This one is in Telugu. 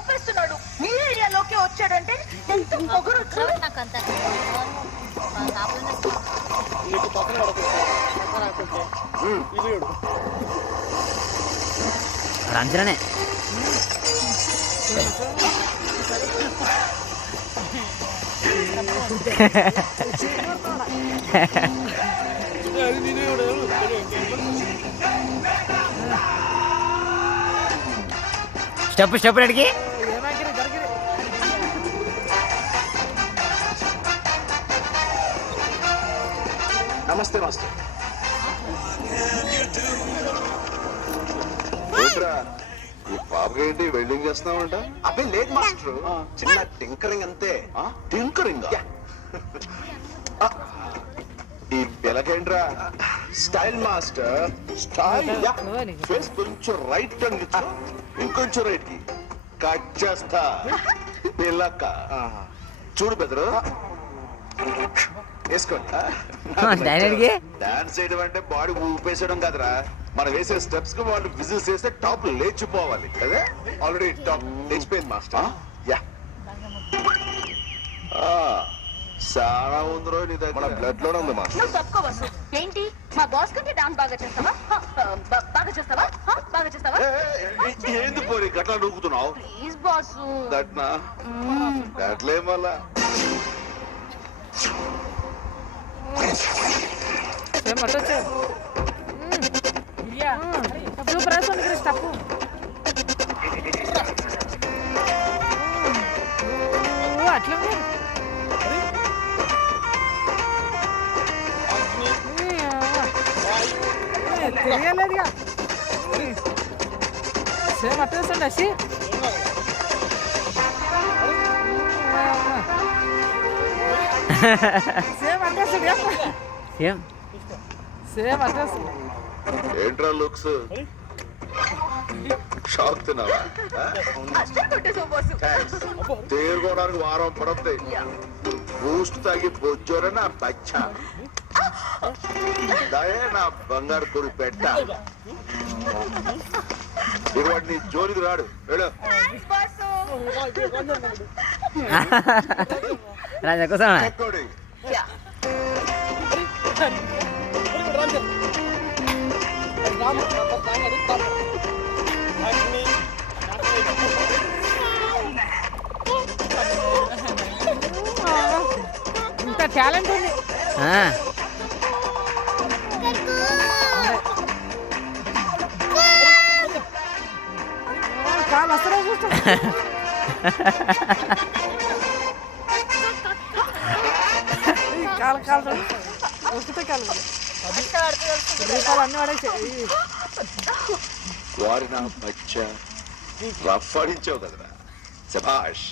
ఊపేస్తున్నాడు మీ ఏరియాలోకి వచ్చాడంటే ఎంత పొగరు. రంజనే స్టెప్ స్టెప్ రెడ్కి నమస్తే మాస్టర్. ఈ పాపకి ఏంటి వెల్డింగ్ చేస్తున్నావంట? అబ్బే లేదు మాస్టర్, చిన్న టింకరింగ్ అంతే. టింకరింగ్ ఈ పిల్లకేంట్రా? Style master, style. ఫేస్ కొంచెం రైట్ టర్న్ ఇచ్చు, ఇంకొంచెం రైట్ కి కట్ చేస్తా. పిల్లక్క చూడు బెదరు, వేసుకోండి. డాన్స్ చేయడం అంటే బాడీ ఊపేసడం కదరా, మనం వేసే స్టెప్స్ కి వాళ్ళు విజిల్స్ చేస్తే టాప్ లేచిపోవాలి. అదే ఆల్రెడీ టాప్ లేచిపోయింది మాస్టర్. యా చాలా ఉందిరో నీ దగ్గర, మన బ్లడ్ లోనే ఉంది మాస్టర్. నువ్వు తప్పుకోవచ్చు ఏంటి? మా బాస్ కంటే డాన్స్ బాగా చేస్తావా? బాగా చేస్తావా? బాగా చేస్తావా? ఏంది పోనీ గట్లా నూకుతున్నావు? Please boss. గట్నా గట్లే మళ్ళా అట్లా తెలియలేదుగా. సేమ్ అట్టేసండి అసి సేమ్ అట్టేసండి సేమ్ సేమ్ అడ్రస్. ఏంట్రా లుక్స్? షాక్ తిన్నావా? తేరుకోవడానికి వారం పడుతుంది. బూస్ట్ తాగి బొజ్జోరే నా బచ్చా, దయే నా బంగారు కొరి పెట్ట. ఇవాడు నీ జోలికి రాడు. రాజా కోసం ఇంత టాలెంట్ ఉంది. కాలు వస్తారా చూస్తా. కాలు కాలు వస్తే కాలు రూపాయలు అన్నీ పడేసాయి. వారి నా బచ్చ రఫ్ ఆడించావు కదరా, శభాష్.